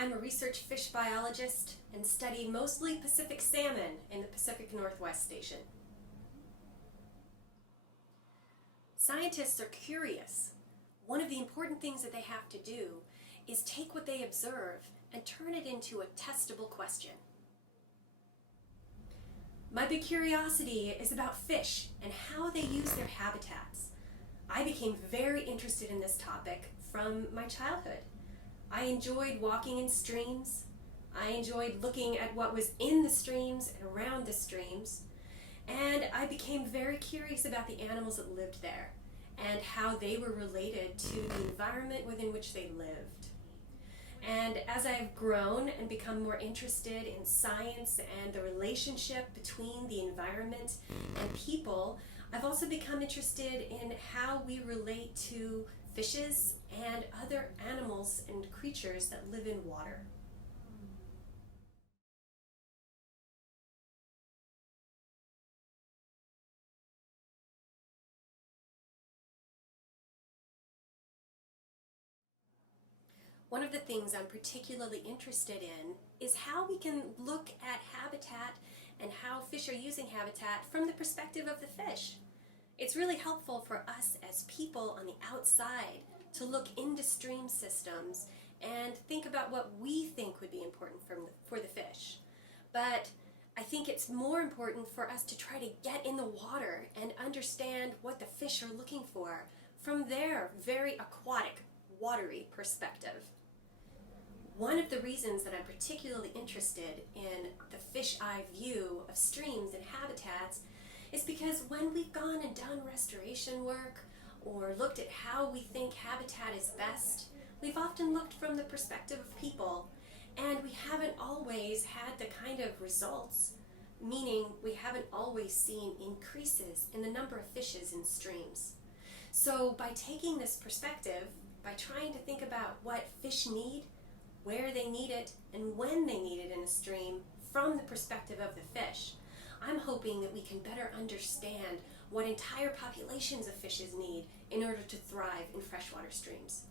I'm a research fish biologist and study mostly Pacific salmon in the Pacific Northwest Station. Scientists are curious. One of the important things that they have to do is take what they observe and turn it into a testable question. My big curiosity is about fish and how they use their habitats. I became very interested in this topic from my childhood. I enjoyed walking in streams. I enjoyed looking at what was in the streams and around the streams. And I became very curious about the animals that lived there and how they were related to the environment within which they lived. And as I've grown and become more interested in science and the relationship between the environment and people, I've also become interested in how we relate to fishes and other animals and creatures that live in water. One of the things I'm particularly interested in is how we can look at habitat and how fish are using habitat from the perspective of the fish. It's really helpful for us as people on the outside to look into stream systems and think about what we think would be important for the fish. But I think it's more important for us to try to get in the water and understand what the fish are looking for from their very aquatic, watery perspective. One of the reasons that I'm particularly interested in the fish eye view of streams and habitats is because when we've gone and done restoration work or looked at how we think habitat is best, we've often looked from the perspective of people, and we haven't always had the kind of results, meaning we haven't always seen increases in the number of fishes in streams. So by taking this perspective, by trying to think about what fish need, where they need it, and when they need it in a stream from the perspective of the fish, I'm hoping that we can better understand what entire populations of fishes need in order to thrive in freshwater streams.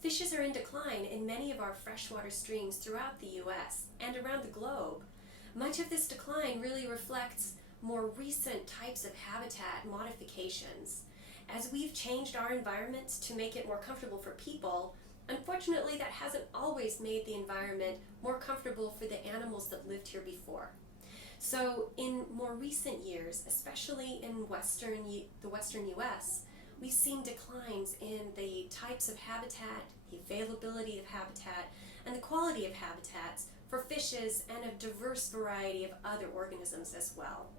Fishes are in decline in many of our freshwater streams throughout the U.S. and around the globe. Much of this decline really reflects more recent types of habitat modifications. As we've changed our environment to make it more comfortable for people, unfortunately that hasn't always made the environment more comfortable for the animals that lived here before. So in more recent years, especially in the western U.S., we've seen declines in the types of habitat, the availability of habitat, and the quality of habitats for fishes and a diverse variety of other organisms as well.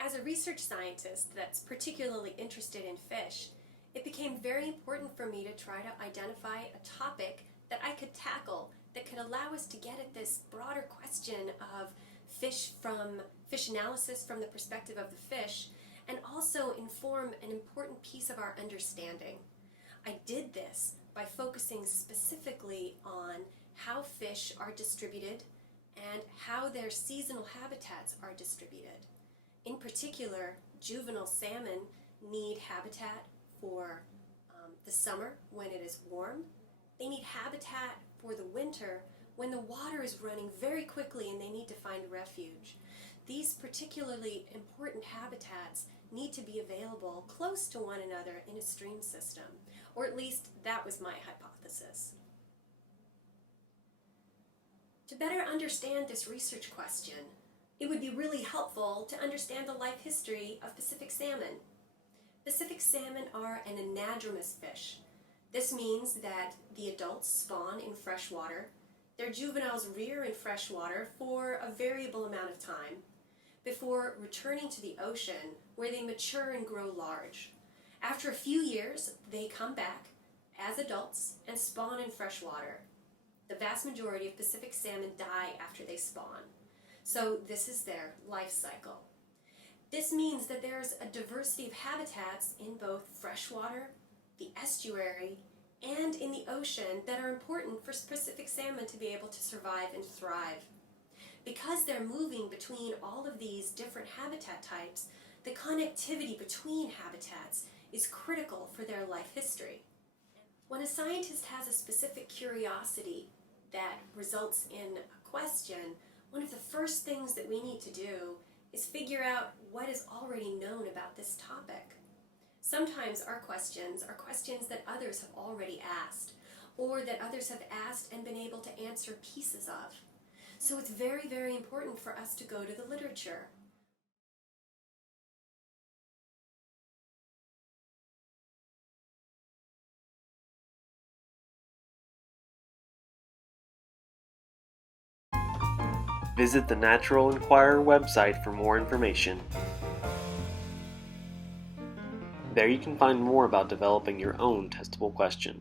As a research scientist that's particularly interested in fish, it became very important for me to try to identify a topic that I could tackle that could allow us to get at this broader question of fish analysis from the perspective of the fish, and also inform an important piece of our understanding. I did this by focusing specifically on how fish are distributed and how their seasonal habitats are distributed. In particular, juvenile salmon need habitat for the summer when it is warm. They need habitat for the winter when the water is running very quickly and they need to find refuge. These particularly important habitats need to be available close to one another in a stream system, or at least that was my hypothesis. To better understand this research question, it would be really helpful to understand the life history of Pacific salmon. Pacific salmon are an anadromous fish. This means that the adults spawn in fresh water, their juveniles rear in fresh water for a variable amount of time before returning to the ocean where they mature and grow large. After a few years, they come back as adults and spawn in fresh water. The vast majority of Pacific salmon die after they spawn. So this is their life cycle. This means that there's a diversity of habitats in both freshwater, the estuary, and in the ocean that are important for Pacific salmon to be able to survive and thrive. Because they're moving between all of these different habitat types, the connectivity between habitats is critical for their life history. When a scientist has a specific curiosity that results in a question, one of the first things that we need to do is figure out what is already known about this topic. Sometimes our questions are questions that others have already asked, or that others have asked and been able to answer pieces of. So it's very, very important for us to go to the literature. Visit the Natural Enquirer website for more information. There you can find more about developing your own testable question.